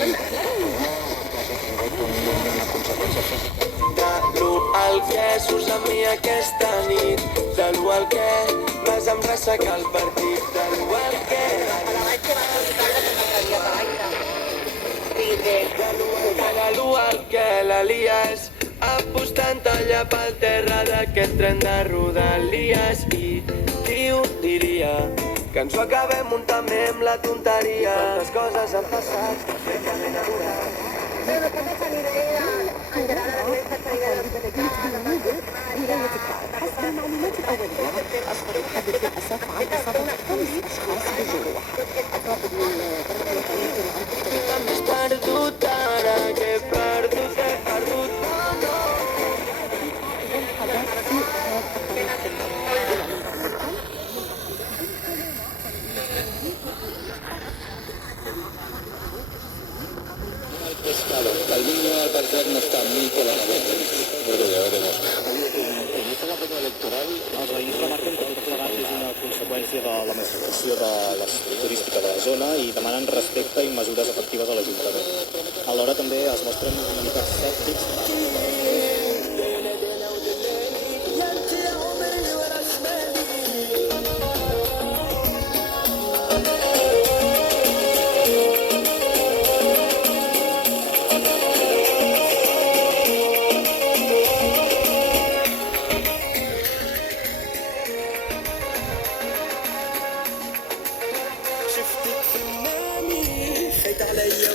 De l'u al que surts amb mi aquesta nit, de l'u al que vas amb ressacar el partit, de l'u al que... De l'u al que la lies, apostant allà pel terra d'aquest tren de Rodalies. I qui ho diria, que ens ho acabem muntant bé amb la tonteria. Quantes coses han passat, crec que m'he enamorat. Pero también esa idea, alterar la violencia, esa idea de los المعلومات الأولية أصبحت قد تأسف عن إصابة 5 أشخاص بجروح. الرائد من T'han més perdut ara que he perdut no. Claro, el niño al parecer no está muy por la cabeza. Bueno, ya veremos. En la campanya electoral, els veïns remarquen que tot plegat és una conseqüència de la massificació de la turística de la zona i demanen respecte i mesures efectives a l'Ajuntament. Alhora també es mostren una mica escèptics. شفتك في منامي خيت عليا